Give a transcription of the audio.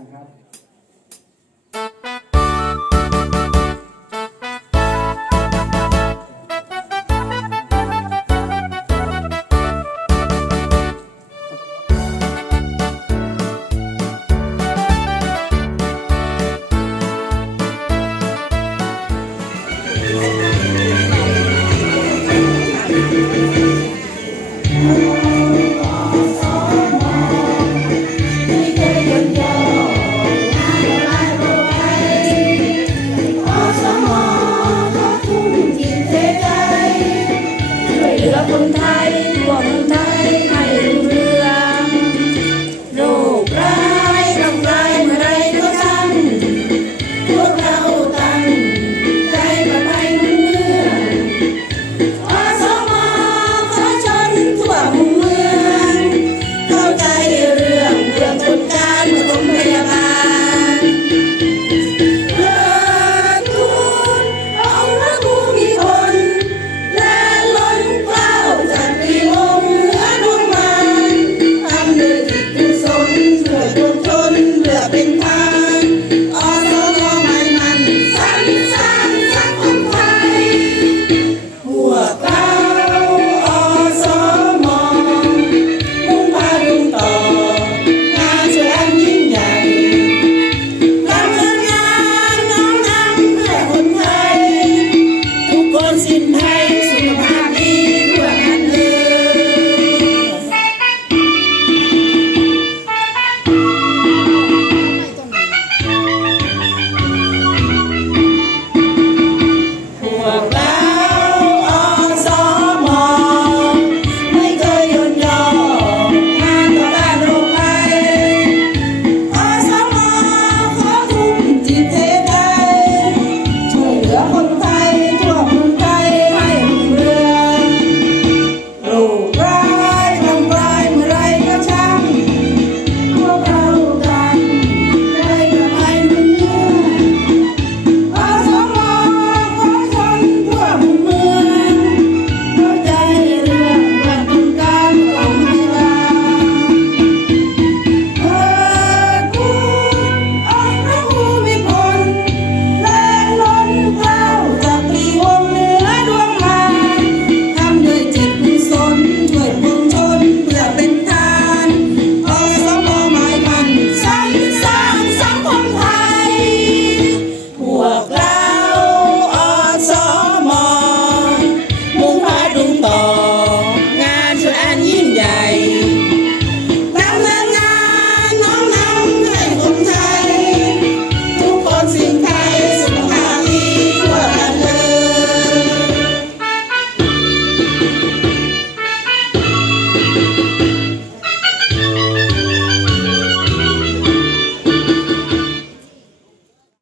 นะครับ คนไทยพวกคนไทย